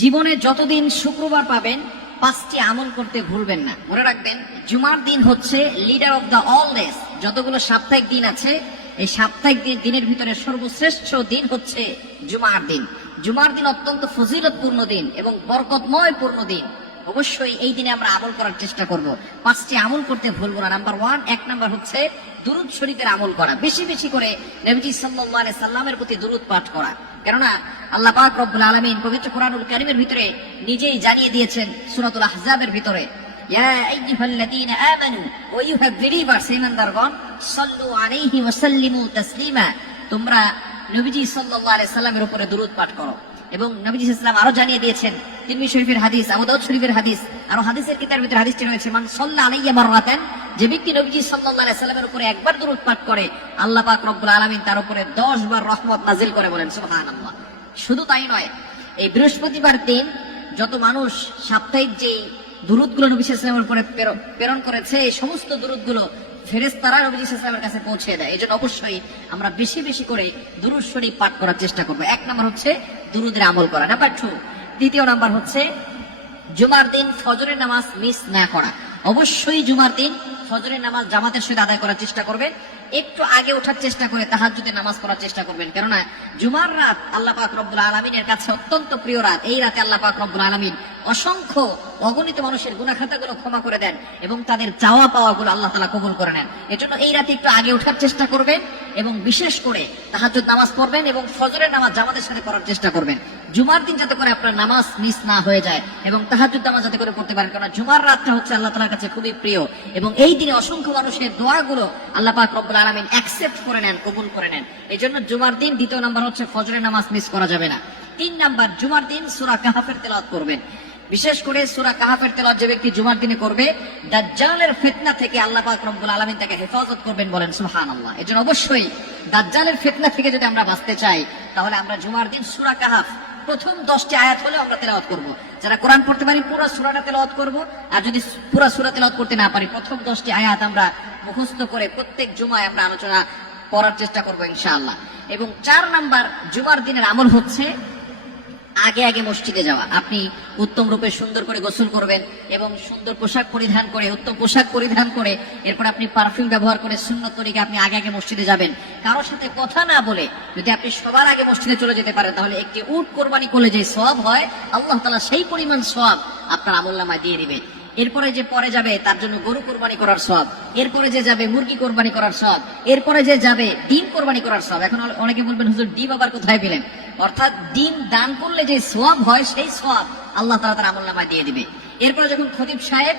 জীবনে যতদিন শুক্রবার পাবেন, পাঁচটি আমল করতে ভুলবেন না। মনে রাখবেন, জুমার দিন হচ্ছে leader of the all days যতগুলো সাপ্তাহিক দিন আছে, এই সাপ্তাহিক দিন দিনের ভিতরে সর্বশ্রেষ্ঠ দিন হচ্ছে জুমার দিন। জুমার দিন অত্যন্ত ফজিলতপূর্ণ দিন এবং বরকতময় পূর্ণ দিন। অবশ্যই এই দিনে আমরা আমল করার চেষ্টা করব। পাঁচটি আমল করতে ভুলবো না। নাম্বার ওয়ান এক নাম্বার হচ্ছে দুরুদ শরীফের আমল করা। বেশি বেশি করে নবীজি সাল্লামের প্রতি দুরুদ পাঠ করা। কেননা আল্লাহ পাক রব্বুল আলামিন পবিত্র কোরআনুল কারীমের ভিতরে নিজেই জানিয়ে দিয়েছেন সূরাতুল আহজাবের ভিতরে তোমরা নবীজি সাল্লামের উপরে দুরুদ পাঠ করো। এবং নবীজি ইসলাম আরও জানিয়ে দিয়েছেন তিরমিজি শরীফের হাদিস, আবু শরীফের হাদিস, আরও হাদিসের কিতাবের ভিতরে হাদিসটি রয়েছে, মান আলাইয়া যে ব্যক্তি নবীজি সাল্লামের উপরে একবার দরুদ পাঠ করে, আল্লাহ পাক রব্বুল আলামিন তার উপরে 10 বার রহমত নাজিল করে বলেন, সুবহানাল্লাহ। শুধু তাই নয়, এই বৃহস্পতিবার দিন যত মানুষ সাপ্তাহিক যে দুরুদগুলো নবী সাল্লামের উপরে প্রেরণ- করেছে, এই সমস্ত দুরুদগুলো ফেরেশতারা নবী সাল্লামের কাছে পৌঁছে দেয়। এই জন্য অবশ্যই আমরা বেশি বেশি করে দুরুদ পাঠ করার চেষ্টা করব। এক নম্বর হচ্ছে দুরুদের আমল করা। নাম্বার টু দ্বিতীয় নাম্বার হচ্ছে জুমার দিন ফজরের নামাজ মিস না করা। অবশ্যই জুমার দিন ফজরের নামাজ জামাতের সহিত আদায় করার চেষ্টা করবেন। একটু আগে ওঠার চেষ্টা করে তাহাজ্জুদে নামাজ পড়ার চেষ্টা করবেন। কেননা জুমার রাত আল্লাহ পাক রব্বুল আলমিনের কাছে অত্যন্ত প্রিয় রাত। এই রাতে আল্লাহ পাক রব্বুল আলমিন অসংখ্য অগণিত মানুষের গুণাখাতাগুলো ক্ষমা করে দেন এবং তাদের চাওয়া পাওয়াগুলো আল্লাহ তালা কবুল করে নেন। এজন্য এই রাতে একটু আগে ওঠার চেষ্টা করবেন এবং বিশেষ করে তাহাজ্জুদ নামাজ পড়বেন এবং ফজরের নামাজ জামাতের সাথে পড়ার চেষ্টা করবেন। জুমার দিন যাতে করে আপনার নামাজ মিস না হয়ে যায় এবং তাহাজুদ নামাজ যাতে করে পড়তে পারেন কারণ জুমার রাতটা হচ্ছে আল্লাহ তালার কাছে খুবই প্রিয়। এবং এই দিনে অসংখ্য মানুষের দোয়াগুলো আল্লাহ পাক রব্বুল আলামিন অ্যাকসেপ্ট করে নেন, কবুল করে নেন। এই জন্য জুমার দিন দ্বিতীয় নাম্বার হচ্ছে ফজরের নামাজ মিস করা যাবে না। তিন নাম্বার, জুমার দিন সূরা কাহাফের তেলাওয়াত করবেন। বিশেষ করে সুরা কাহাফের তেলাওয়াত যে ব্যক্তি জুমার দিনে করবে, দাজ্জালের ফিতনা থেকে আল্লাহ পাক রব্বুল আলামিন তাকে হেফাজত করবেন বলেন, সুবহানাল্লাহ। এজন্য অবশ্যই দাজ্জালের ফিতনা থেকে যদি আমরা বাঁচতে চাই, তাহলে আমরা জুমার দিন সুরা কাহাফ প্রথম দশটি আয়াত হলে আমরা তেলাওয়াত করব। যারা কোরআন পড়তে পারি, পুরো সুরাটা তেলাওয়াত করব। আর যদি পুরো সুরা তেলাওয়াত করতে না পারি, প্রথম দশটি আয়াত আমরা মুখস্থ করে প্রত্যেক জুমায় আমরা আলোচনা করার চেষ্টা করব ইনশাআল্লাহ। এবং চার নাম্বার, জুমার দিনের আমল হচ্ছে আগে আগে মসজিদে যাওয়া। আপনি উত্তম রূপে সুন্দর করে গোসল করবেন এবং সুন্দর পোশাক পরিধান করে, উত্তম পোশাক পরিধান করে, এরপর আপনি পারফিউম ব্যবহার করে সুন্দর তরিকে আপনি আগে আগে মসজিদে যাবেন। কারোর সাথে কথা না বলে যদি আপনি সবার আগে মসজিদে চলে যেতে পারেন, তাহলে একটি উট কোরবানি করলে যে সব হয়, আল্লাহ তালা সেই পরিমাণ সব আপনার আমল্লামায় দিয়ে দিবে। এরপরে যে পরে যাবে, তার জন্য গরু কোরবানি করার সব এরপরে যে যাবে, মুরগি কোরবানি করার সব এরপরে যে যাবে, ডিম কোরবানি করার সব এখন অনেকে বলবেন, হুজুর, ডিম আবার কোথায় পেলেন? অর্থাৎ দিন দান করলে যে সোয়াব হয়, সেই সোয়াব আল্লাহ তালা তার আমল নামায় দিয়ে দিবে। এরপরে যখন খদিব সাহেব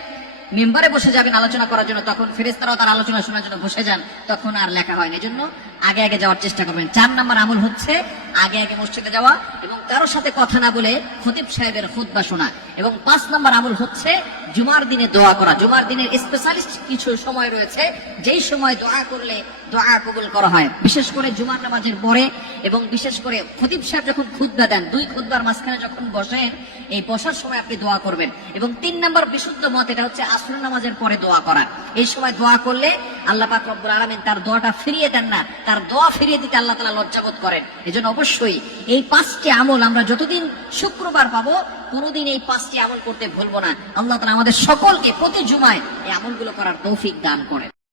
মেম্বারে বসে যাবেন আলোচনা করার জন্য, তখন ফেরেস্তারাও তার আলোচনা শোনার জন্য বসে যান, তখন আর লেখা হয় এজন্য আগে আগে যাওয়ার চেষ্টা করবেন। চার নাম্বার আমল হচ্ছে আগে আগে মসজিদে যাওয়া এবং কারোর সাথে কথা না বলে খতিব সাহেবের খুতবা শোনা। এবং পাঁচ নাম্বার আমল হচ্ছে জুমার দিনে দোয়া করা। জুমার দিনের স্পেশালিস্ট কিছু সময় রয়েছে, যেই সময় দোয়া করলে দোয়া কবুল করা হয়। বিশেষ করে জুমার নামাজের পরে এবং বিশেষ করে খতিব সাহেব যখন খুতবা দেন, দুই খুতবার মাঝখানে যখন বসেন, এই বসার সময় আপনি দোয়া করবেন। এবং তিন নম্বর বিশুদ্ধ মত, এটা হচ্ছে আসর নামাজের পরে দোয়া করা। এই সময় দোয়া করলে আল্লাহ পাক রব্বুল আলামিন তার দোয়াটা ফিরিয়ে দেন না, তার দোয়া ফিরিয়ে দিতে আল্লাহ তালা লজ্জাবোধ করেন। এজন্য অবশ্যই এই পাঁচটি আমল আমরা যতদিন শুক্রবার পাবো, কোনোদিন এই পাঁচটি আমল করতে ভুলবো না। আল্লাহ তালা আমাদের সকলকে প্রতি জুমায় এই আমলগুলো করার তৌফিক দান করেন।